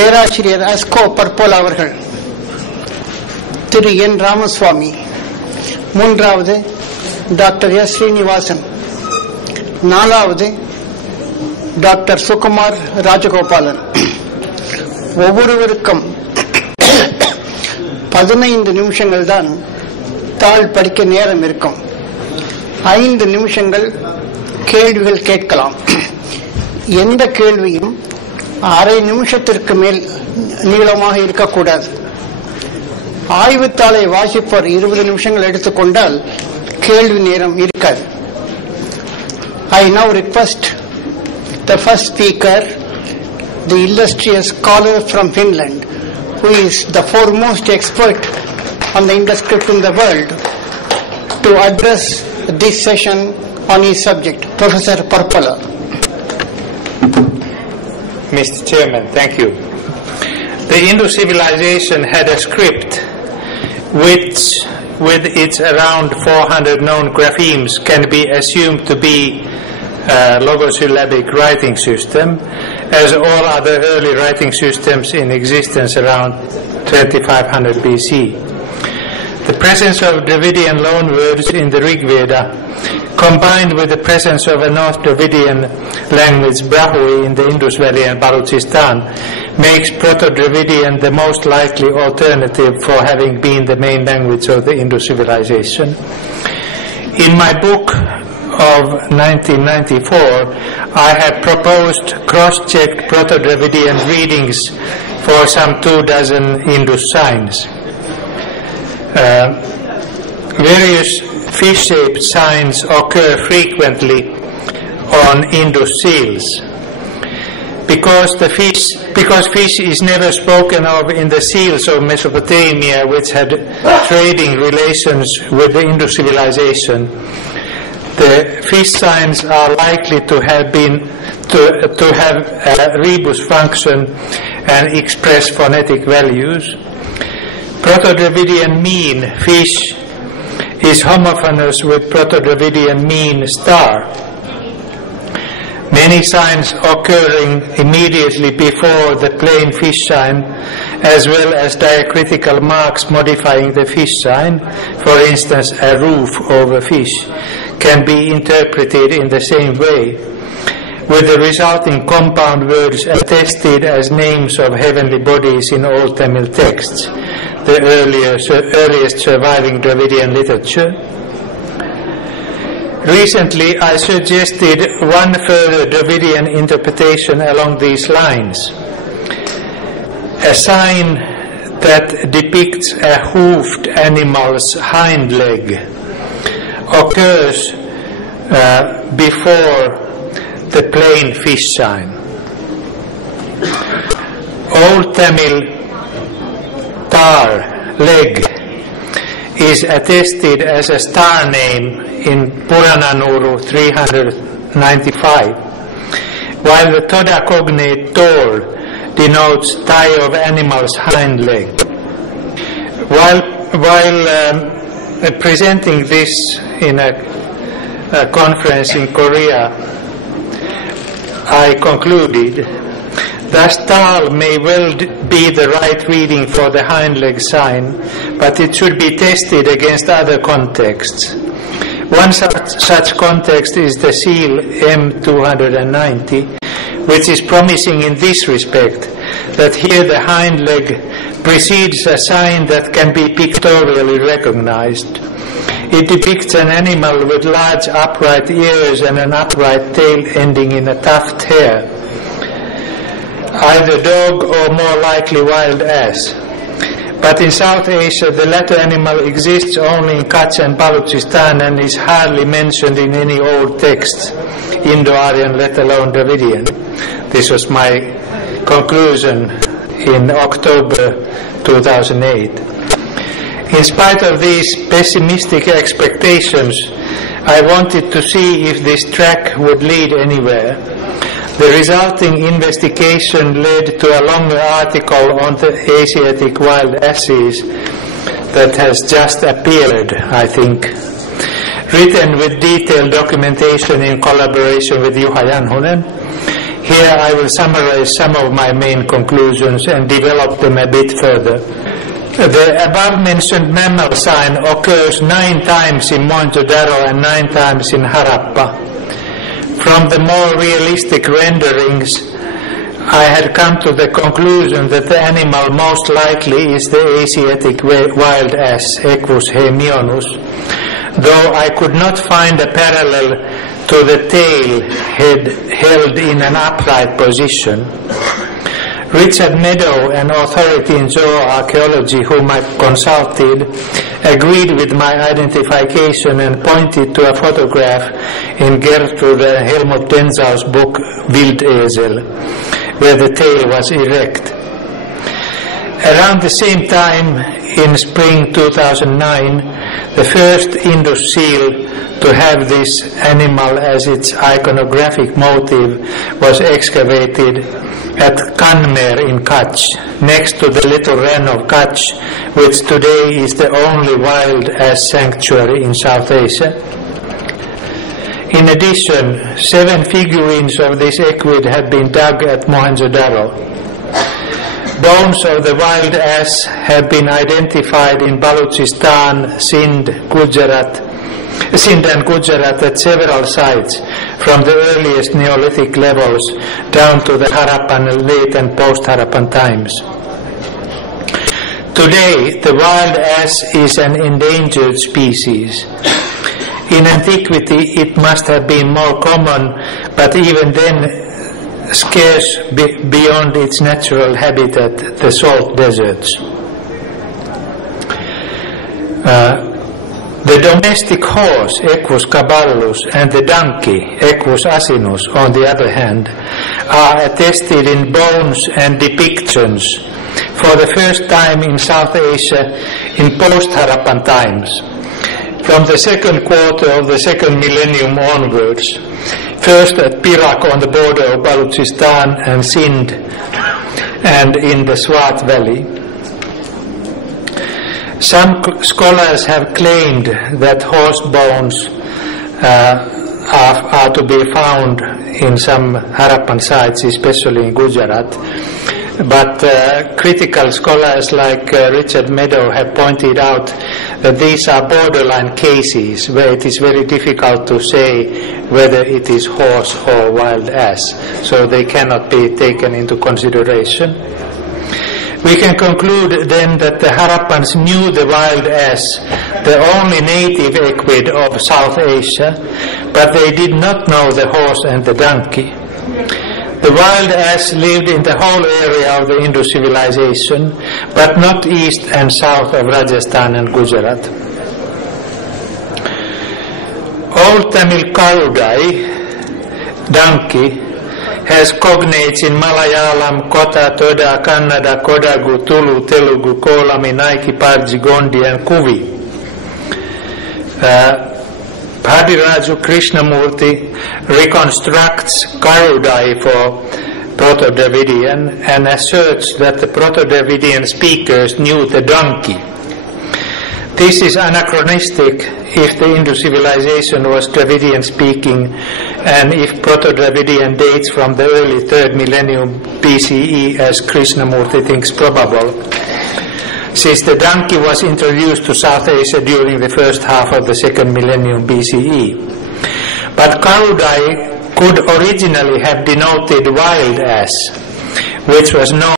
பேராசிரியர் அஸ்கோ பர்போல் அவர்கள், திரு என் ராமசுவாமி, மூன்றாவது டாக்டர் எஸ் ஸ்ரீனிவாசன், நாலாவது டாக்டர் சுகுமார் ராஜகோபாலன். ஒவ்வொருவருக்கும் 15 நிமிஷங்கள் தான் தாள் படிக்க நேரம் இருக்கும். 5 நிமிஷங்கள் கேள்விகள் கேட்கலாம். எந்த கேள்வியும் அரை நிமிஷத்திற்கு மேல் நீளமாக இருக்கக்கூடாது. ஆய்வுத்தாளை வாசிப்போர் 20 நிமிஷங்கள் எடுத்துக்கொண்டால் கேள்வி நேரம் இருக்காது. I now request the first speaker, the illustrious scholar from Finland, who is the foremost expert on the Indus script in the world, to address this session on his subject. Professor Parpala. Mr. Chairman, thank you. The Indus civilization had a script which, with its around 400 known graphemes, can be assumed to be a logosyllabic writing system, as all other early writing systems in existence around 2500 BC. The presence of Dravidian loanwords in the Rig Veda, combined with the presence of a North Dravidian language, Brahui, in the Indus Valley and Balochistan, makes Proto-Dravidian the most likely alternative for having been the main language of the Indus civilization. In my book of 1994, I have proposed cross-checked Proto-Dravidian readings for some 24 Indus signs. Various fish-shaped signs occur frequently on Indus seals. Because fish is never spoken of in the seals of Mesopotamia, which had trading relations with the Indus civilization, the fish signs are likely to have a rebus function and express phonetic values. Proto-Dravidian mean fish is homophonous with Proto-Dravidian mean star. Many signs occurring immediately before the plain fish sign, as well as diacritical marks modifying the fish sign, for instance a roof over fish, can be interpreted in the same way, with the resulting compound words attested as names of heavenly bodies in Old Tamil texts, the earliest surviving Dravidian literature. Recently, I suggested one further Dravidian interpretation along these lines. A sign that depicts a hoofed animal's hind leg occurs before the plain fish sign. Old Tamil tar, leg, is attested as a star name in Purananuru 395, while the Toda cognate tor denotes thigh of animal's hind leg. While presenting this in a conference in Korea, I concluded, thus tal may well be the right reading for the hind leg sign, but it should be tested against other contexts. One such context is the seal M290, which is promising in this respect, that here the hind leg precedes a sign that can be pictorially recognized. It depicts an animal with large upright ears and an upright tail ending in a tuft hair, either dog or more likely wild ass. But in South Asia, the latter animal exists only in Kutch and Balochistan and is hardly mentioned in any old texts, Indo-Aryan, let alone Dravidian. This was my conclusion in October 2008. In spite of these pessimistic expectations, I wanted to see if this track would lead anywhere. The resulting investigation led to a longer article on the Asiatic wild asses that has just appeared, I think, written with detailed documentation in collaboration with Juha Janhunen. Here I will summarize some of my main conclusions and develop them a bit further. The above-mentioned mammal sign occurs 9 times in Mohenjo-daro and 9 times in Harappa. From the more realistic renderings, I had come to the conclusion that the animal most likely is the Asiatic wild ass, Equus hemionus, though I could not find a parallel to the tail head held in an upright position. Richard Meadow, an authority in zooarchaeology whom I consulted, agreed with my identification and pointed to a photograph in Gertrude Helmut Denzau's book Wildesel, where the tail was erect. Around the same time, in spring 2009, the first Indus seal to have this animal as its iconographic motive was excavated at Kanmer in Kutch, next to the Little Ren of Kutch, which today is the only wild ass sanctuary in South Asia. In addition, 7 figurines of this equid had been dug at Mohenjo-daro. Bones of the wild ass have been identified in Balochistan, Sindh and Gujarat at several sites, from the earliest Neolithic levels down to the Harappan, late and post-Harappan times. Today, the wild ass is an endangered species. In antiquity, it must have been more common, but even then scarce beyond its natural habitat, the salt deserts. The domestic horse, Equus caballus, and the donkey, Equus asinus, on the other hand, are attested in bones and depictions for the first time in South Asia in post-Harappan times. From the second quarter of the second millennium onwards, first at Perak on the border of Balochistan and Sindh and in the Swat Valley. Some scholars have claimed that horse bones are to be found in some Harappan sites, especially in Gujarat. But critical scholars like Richard Meadow have pointed out that these are borderline cases where it is very difficult to say whether it is horse or wild ass, so they cannot be taken into consideration. We can conclude then that the Harappans knew the wild ass, the only native equid of South Asia, but they did not know the horse and the donkey. The wild ass lived in the whole area of the Indus civilization, but not east and south of Rajasthan and Gujarat. Old Tamil Karudai, donkey, has cognates in Malayalam, Kota, Toda, Kannada, Kodagu, Tulu, Telugu, Kolami, Naiki, Parji, Gondi and Kuvi. Bhadiraju Krishnamurti reconstructs Karudai for Proto-Dravidian and asserts that the Proto-Dravidian speakers knew the donkey. This is anachronistic if the Indus civilization was Dravidian speaking and if Proto-Dravidian dates from the early 3rd millennium BCE as Krishnamurti thinks probable, since the donkey was introduced to South Asia during the first half of the 2nd millennium BCE. But Karudai could originally have denoted wild ass, which was known